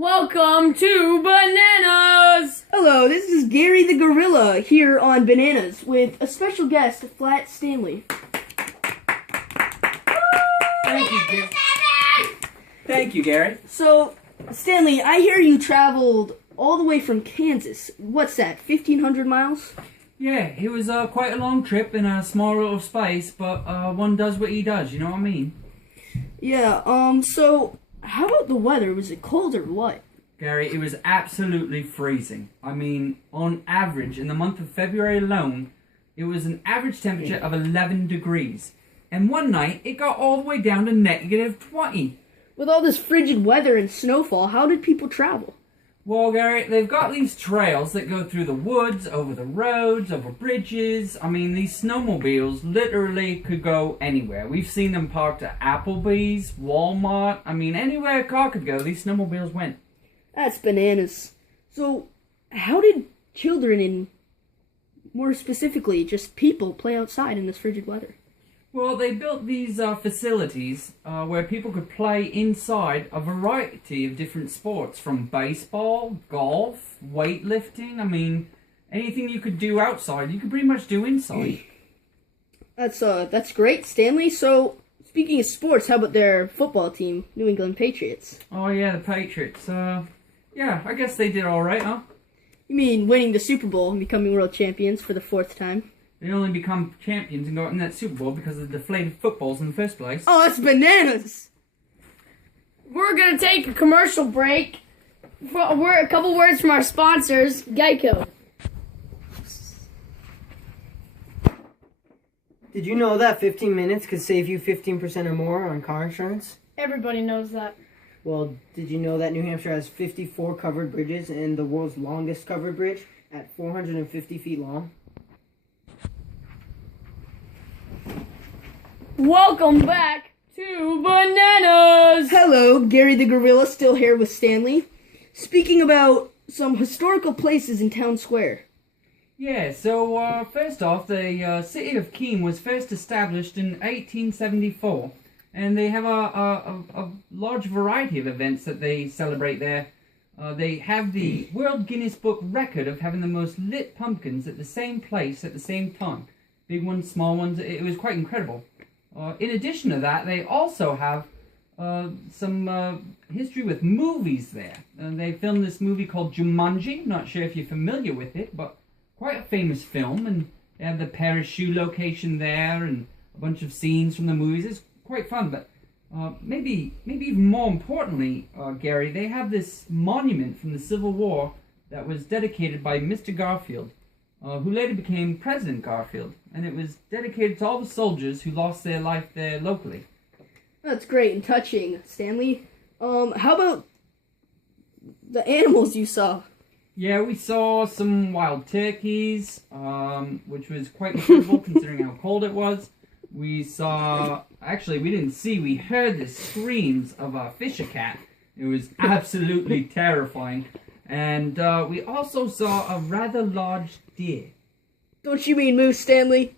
Welcome to Bananas! Hello, this is Gary the Gorilla here on Bananas with a special guest, Flat Stanley. Thank you, Gary. Thank you, Gary. So, Stanley, I hear you traveled all the way from Kansas. What's that, 1,500 miles? Yeah, it was quite a long trip in a small little space, but one does what he does, you know what I mean? Yeah, so how about the weather? Was it cold or what? Gary, it was absolutely freezing. I mean, on average, in the month of February alone, it was an average temperature of 11 degrees. And one night, it got all the way down to negative 20. With all this frigid weather and snowfall, how did people travel? Well, Gary, they've got these trails that go through the woods, over the roads, over bridges. I mean, these snowmobiles literally could go anywhere. We've seen them parked at Applebee's, Walmart. I mean, anywhere a car could go, these snowmobiles went. That's bananas. So, how did children and, more specifically, just people play outside in this frigid weather? Well, they built these facilities where people could play inside a variety of different sports, from baseball, golf, weightlifting. I mean, anything you could do outside, you could pretty much do inside. That's great, Stanley. So, speaking of sports, how about their football team, New England Patriots? Oh yeah, the Patriots. Yeah, I guess they did all right, huh? You mean winning the Super Bowl and becoming world champions for the 4th time? They only become champions and go out in that Super Bowl because of the deflated footballs in the first place. Oh, that's bananas! We're gonna take a commercial break. A couple words from our sponsors, Geico. Did you know that 15 minutes could save you 15% or more on car insurance? Everybody knows that. Well, did you know that New Hampshire has 54 covered bridges and the world's longest covered bridge at 450 feet long? Welcome back to Bananas! Hello, Gary the Gorilla, still here with Stanley. Speaking about some historical places in Town Square. Yeah, so first off, the city of Keene was first established in 1874, and they have a large variety of events that they celebrate there. They have the World Guinness Book record of having the most lit pumpkins at the same place at the same time. Big ones, small ones, it was quite incredible. In addition to that, they also have some history with movies there. They filmed this movie called Jumanji. Not sure if you're familiar with it, but quite a famous film. And they have the Paris shoe location there and a bunch of scenes from the movies. It's quite fun, but maybe even more importantly, Gary, they have this monument from the Civil War that was dedicated by Mr. Garfield, who later became President Garfield, and it was dedicated to all the soldiers who lost their life there locally. That's great and touching, Stanley. How about the animals you saw? Yeah, we saw some wild turkeys, which was quite incredible considering how cold it was. We saw, actually we didn't see, we heard the screams of a fisher cat. It was absolutely terrifying. And we also saw a rather large deer. Don't you mean moose, Stanley?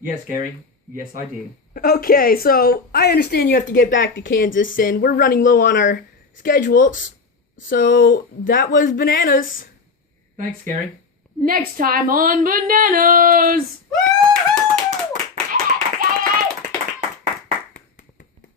Yes, Gary. Yes, I do. Okay, so I understand you have to get back to Kansas, and we're running low on our schedules. So that was Bananas. Thanks, Gary. Next time on Bananas! Woo-hoo!